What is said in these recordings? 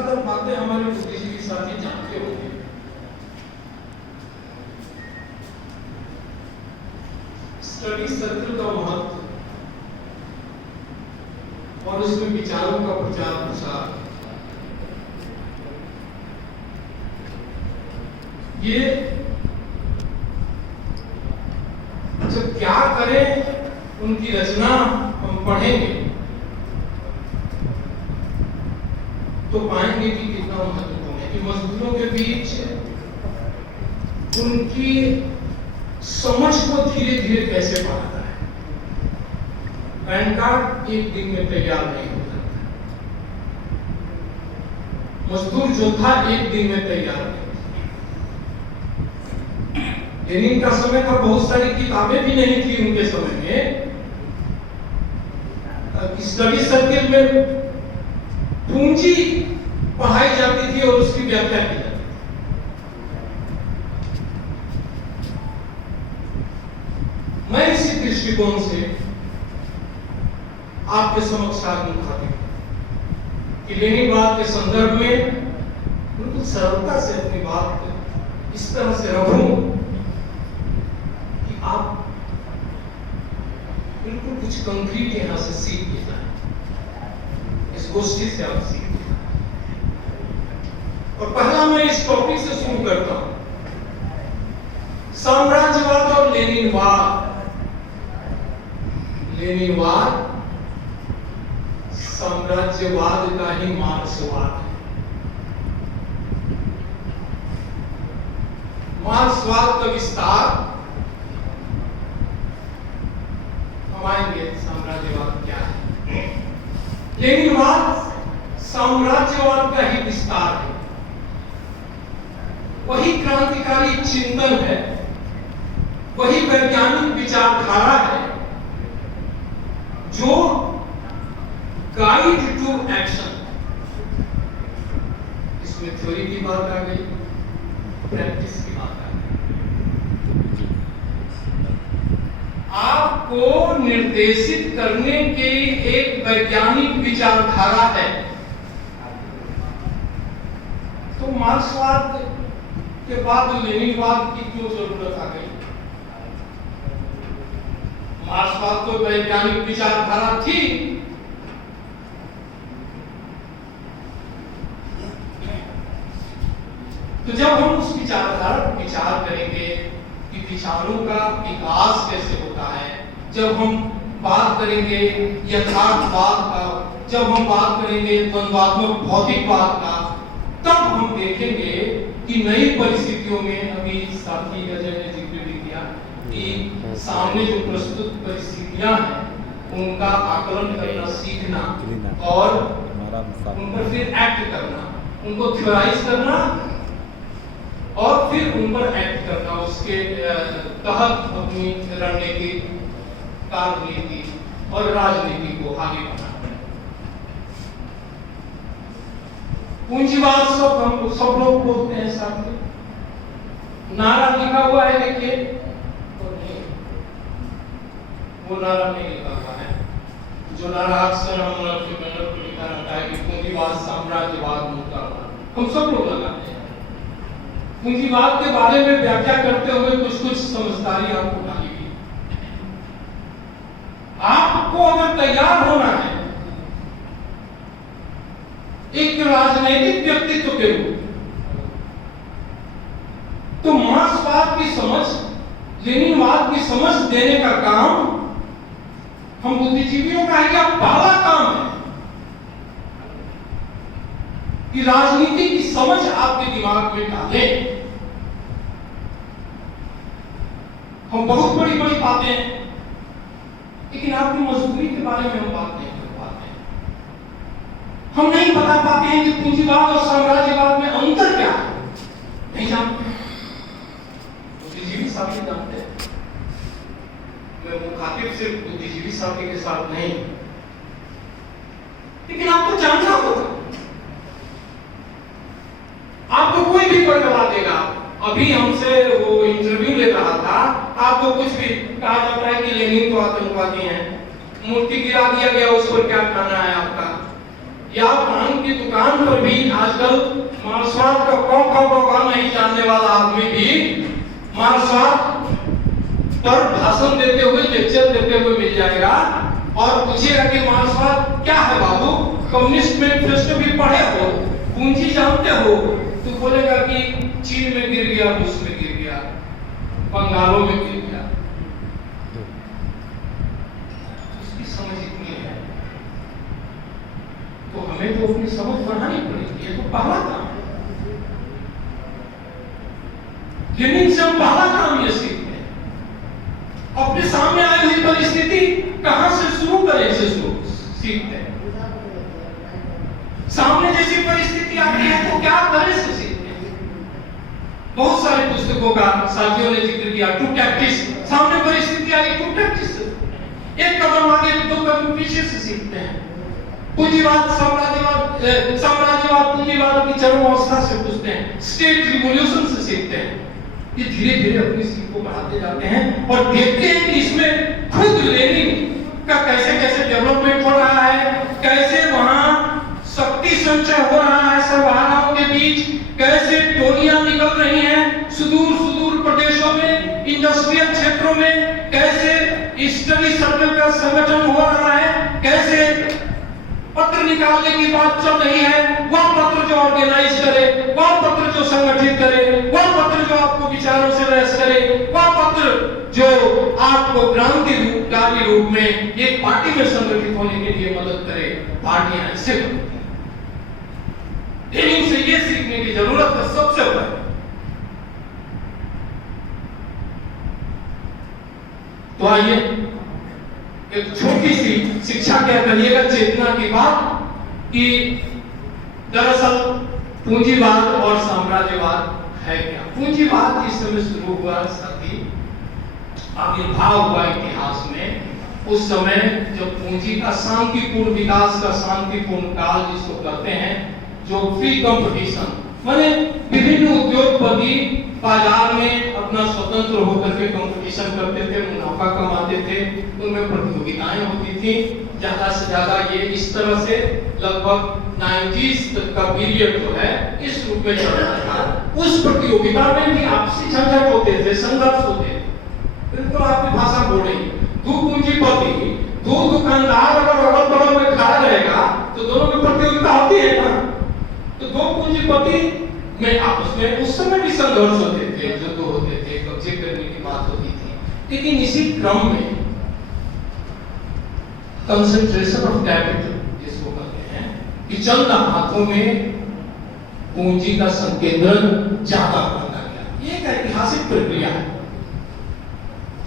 ज्यादातर बातें हमारे बुद्धिजीवी साथी जानते होंगे। स्टडी सर्कल का महत्व और उसमें विचारों का प्रचार प्रसार, ये जब क्या करें उनकी रचना हम पढ़ेंगे तो पाएंगे कि कितना महत्वपूर्ण है कि मजदूरों के बीच उनकी समझ को धीरे धीरे कैसे बढ़ाता है। पैन कार्ड एक दिन में तैयार नहीं हो सकता, मजदूर योद्धा एक दिन में तैयार नहीं। लेनिन का समय था, बहुत सारी किताबें भी नहीं थी उनके समय में। स्टडी सर्किल में पूंजी पढ़ाई जाती थी और उसकी व्याख्या की जाती थी। मैं इसी दृष्टिकोण से आपके समक्ष आज उठाती हूं कि लेनिनवाद के संदर्भ में बिल्कुल सरलता से अपनी बात इस तरह से रखूं कि आप बिल्कुल कुछ कंक्रीट यहां से सीख के जाए, इस गोष्ठी से आप सीख के जाए। और पहला मैं इस टॉपिक से शुरू करता हूं, साम्राज्यवाद और लेनिनवाद। लेनिनवाद साम्राज्यवाद का ही मार्क्सवाद है। मार्क्सवाद का विस्तार हम आएंगे। साम्राज्यवाद क्या है? लेनिनवाद साम्राज्यवाद का ही विस्तार है, वही क्रांतिकारी चिंतन है, वही वैज्ञानिक विचारधारा है जो गाइड टू एक्शन। इसमें थ्योरी की बात आ गई, प्रैक्टिस की बात आ गई। आपको निर्देशित करने के एक वैज्ञानिक विचारधारा है। तो मार्क्सवाद के बाद लेनिनवाद की क्यों जरूरत आ गई? मार्क्सवाद तो वैज्ञानिक विचारधारा थी, तो जब हम उस विचारधारा पर विचार करेंगे कि विचारों का विकास कैसे होता है, जब हम बात करेंगे यथार्थवाद का, जब हम बात करेंगे द्वंद्वात्मक भौतिकवाद का, तब हम देखेंगे कि नई परिस्थितियों में, अभी साथी अजय ने जिक्र भी किया कि सामने जो प्रस्तुत परिस्थितियां हैं उनका आकलन करना सीखना और उन पर फिर एक्ट करना, उनको थ्योराइज करना और फिर उन पर एक्ट करना, उसके तहत अपनी रणनीति, कार्यनीति और राजनीति को आगे बढ़ाना। पूंजीवाद सब लोग बोलते हैं, साथ में नारा लिखा हुआ है, देखिए, तो नहीं, वो नारा नहीं लिखा हुआ है। जो नारा अक्सर हम लोग के बैनर पर लिखा रहता है कि पूंजीवाद साम्राज्यवाद मुर्दाबाद, हम सब लोग लगाते हैं। पूंजीवाद के बारे में व्याख्या करते हुए कुछ समझदारी आपको डालेगी। आपको अगर तैयार होना है एक राजनैतिक व्यक्तित्व के रूप, तो मार्क्सवाद की समझ, लेनिनवाद की समझ देने का काम हम बुद्धिजीवियों का ही पहला काम है कि राजनीति की समझ आपके दिमाग में डालें। हम बहुत बड़ी बड़ी बातें, लेकिन आपकी मजबूरी के बारे में हम बात नहीं कर पाते हैं। हम नहीं बता पाते हैं कि पूंजीवाद और साम्राज्यवाद में अंतर क्या है, नहीं जानते। बुद्धिजीवी साथी जानते हैं, मैं मुखातिब सिर्फ बुद्धिजीवी साथी के साथ नहीं, लेकिन आपको जानना होगा। आपको कोई भी करवा देगा। अभी हमसे वो इंटरव्यू ले रहा था, आपको कुछ भी कहा जाता है कि लेनिन तो आतंकवादी हैं, मूर्ति गिरा दिया गया, उस पर क्या कहना है आपका? या पान की दुकान पर भी आजकल मार्क्सवाद का कौन नहीं जानने वाला आदमी भी मार्क्सवाद पर भाषण देते हुए, लेक्चर देते हुए मिल जाएगा। और पूछिएगा कि मार्क्सवाद क्या है बाबू, कम्युनिस्ट मैनिफेस्टो भी पढ़े हो, पूंजी जानते हो, तो बोलेगा कि चीन में गिर गया, रूस में गिर गया, बंगालों में गिर गया। उसकी समझ इतनी है, तो हमें तो अपनी समझ बढ़ानी पड़ेगी। ये तो पहला काम है, लेनिन से हम पहला काम ये सीखते हैं, अपने सामने आई हुई परिस्थिति कहां से शुरू करें से शुरू सीखते हैं। सामने जैसी परिस्थिति आती है तो क्या करें से सीखते हैं। बहुत सारे पुस्तकों का साथियों ने जिक्र किया, टू टैक्टिस। सामने परिस्थिति आई, टू टैक्टिस, एक कदम आगे दो कदम पीछे से सीखते हैं। पूंजीवाद, साम्राज्यवाद पूंजीवाद की चरम अवस्था से पूछते हैं, स्टेट रिवॉल्यूशन से सीखते हैं। ये धीरे धीरे अपनी सीख को बढ़ाते जाते हैं और देखते हैं कि इसमें खुद लेनिन का कैसे कैसे डेवलपमेंट हो रहा है, कैसे वहां शक्ति संचय हो रहा है सर्वहाराओं के बीच, कैसे टोलियां निकल रही हैं सुदूर सुदूर प्रदेशों में, इंडस्ट्रियल क्षेत्रों में, कैसे स्टडी सर्कल का संगठन हो रहा है, कैसे पत्र निकालने की बात चल रही है। वह पत्र जो ऑर्गेनाइज करे, वह पत्र जो संगठित करे, वह पत्र जो आपको विचारों से लैस करे, वह पत्र जो आपको क्रांतिकारी रूप में एक पार्टी में संगठित होने के लिए मदद करे। पार्टियां ऐसे बनती हैं। लेनिन से ये सीखने की जरूरत है सबसे पहले। तो आइए एक छोटी सी शिक्षा क्या करिएगा, चेतना की बात, कि दरअसल पूंजीवाद और साम्राज्यवाद है क्या। पूंजीवाद जिस समय शुरू हुआ, साथी आविर्भाव हुआ इतिहास में, उस समय जब पूंजी का शांतिपूर्ण विकास का शांतिपूर्ण काल जिसको कहते हैं, जो फ्री कंपटीशन, माने विभिन्न उद्योगपति बाजार में अपना स्वतंत्र होकर के कंपटीशन करते थे, मुनाफा कमाते थे, उनमें प्रतियोगिताएं होती थी, ज्यादा से ज्यादा ये इस तरह से लगभग 90s तक का पीरियड जो है इस रूप में चल रहा था। उस प्रतियोगिता में भी आपसी झंझट होते थे, संघर्ष होते थे। तो आपकी भाषा बोल रही है, दो पूंजीपति, दो दुकानदार अगर अगल बगल में खड़ा रहेगा तो दोनों में प्रतियोगिता होती है ना। तो दो पूंजीपति में आपस में उस समय भी संघर्ष होते थे, युद्ध होते थे, कब्जे करने की बात होती थी। लेकिन इसी क्रम में कंसंट्रेशन ऑफ कैपिटल जिसको कहते हैं, कि चंद हाथों में पूंजी का संकेंद्रण ज्यादा होता गया। ये एक ऐतिहासिक प्रक्रिया है,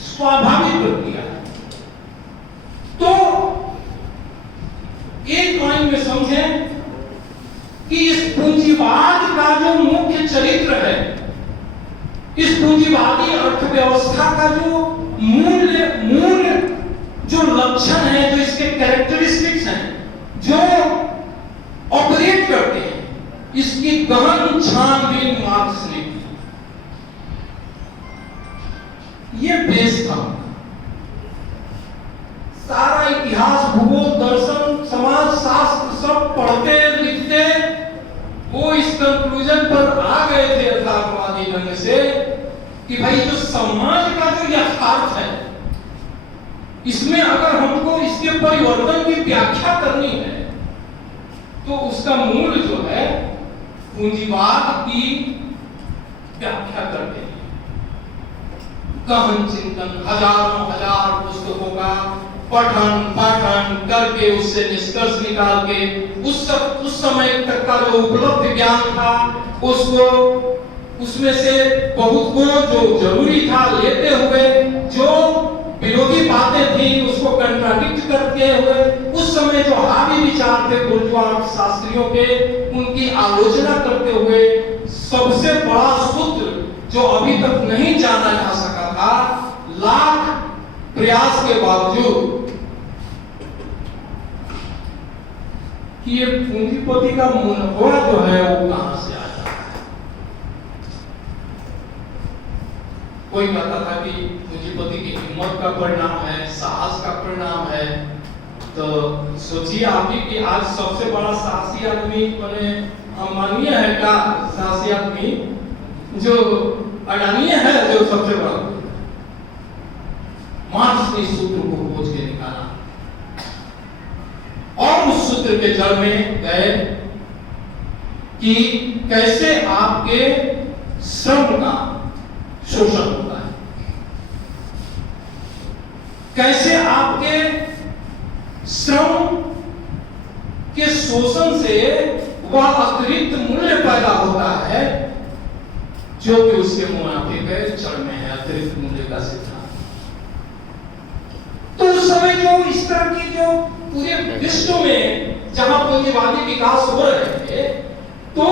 स्वाभाविक प्रक्रिया है। तो एक लाइन में समझें कि इस पूंजीवाद का जो मुख्य चरित्र है, इस पूंजीवादी अर्थव्यवस्था का जो मूल जो लक्षण है, जो इसके कैरेक्टरिस्टिक्स हैं, जो ऑपरेट करते हैं, इसकी गहन छानबीन मार्क्स ने की। ये बेस था। सारा इतिहास, भूगोल, दर्शन, समाज शास्त्र सब पढ़ते लिखते वो इस कंक्लूजन पर आ गए थे यथार्थवादी ढंग से कि भाई जो समाज का जो यथार्थ है, इसमें अगर हमको इसके परिवर्तन की व्याख्या करनी है तो उसका मूल जो है पूंजीवाद की व्याख्या करते हैं। गहन चिंतन, हजार पुस्तकों का पठन पाठन करके उससे निष्कर्ष निकाल के उस समय तक का जो उपलब्ध ज्ञान था उसको, उसमें से बहुत को जो जरूरी था लेते हुए, जो विरोधी बातें थी उसको कंट्राडिक्ट करते हुए, उस समय जो हावी विचार थे बुर्जुआ शास्त्रियों के, उनकी आलोचना करते हुए सबसे बड़ा सूत्र जो अभी तक नहीं जाना जा सका था, लाख प्रयास के बावजूद, कि ये पूंजीपति का मुनाफा जो है वो कहां से आ जाता है। कोई कहता था कि पूंजीपति की हिम्मत का परिणाम है, साहस का परिणाम है, तो सोचिए आप ही कि आज सबसे बड़ा साहसी आदमी मैंने अम्बानी है का साहसी आदमी जो अडानी है, जो सबसे बड़ा मार्क्स ने सूत्र को खोज के निकाला और उस सूत्र के जड़ में गए कि कैसे आपके श्रम का शोषण होता है, कैसे आपके श्रम के शोषण से वह अतिरिक्त मूल्य पैदा होता है जो कि उसके मुनाफे के जड़ में है, अतिरिक्त मूल्य का सिद्धांत। तो उस समय जो इस तरह की जो पूरे विश्व में जहां पूंजीवादी विकास हो रहे थे, तो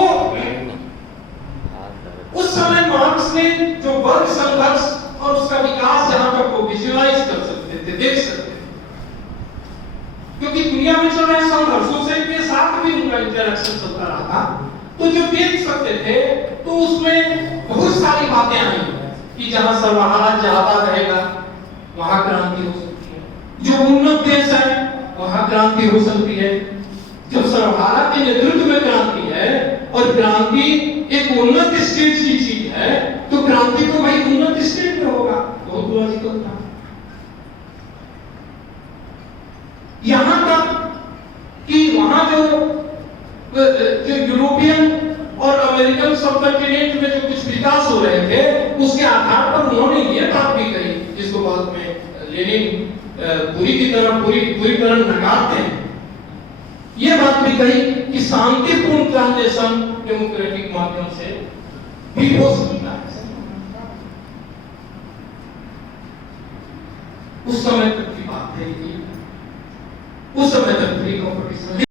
उस समय मार्क्स ने जो वर्ग संघर्ष और उसका विकास जहां तक वो विजुअलाइज कर सकते थे, देख सकते थे, क्योंकि दुनिया में चल रहे संघर्षों से के साथ भी उनका इंटरेक्शन चलता रहा था, तो जो देख सकते थे तो उसमें बहुत सारी बातें आई कि जहां सर्वहारा ज्यादा रहेगा वहां क्रांति हो सकती है, जो उन्नत देश है वहां क्रांति हो सकती है। जब सर्वहारा के नेतृत्व में क्रांति है और क्रांति एक उन्नत स्टेज की चीज है, तो क्रांति तो भाई उन्नत स्टेज में होगा, बहुत लॉजिकल था। यहां तक कि वहां जो यूरोपियन और अमेरिकन सबकॉन्टिनेंट में जो कुछ विकास हो रहे थे, उसके आधार पर उन्होंने ये बात भी कही, जिसको बाद में लेनिन पूरी तरह नकारते हैं, ये बात भी कही कि शांतिपूर्ण ट्रांजिशन डेमोक्रेटिक माध्यम से भी हो सकता है। उस समय तक की बात है कि उस समय तक फ्री कंपटीशन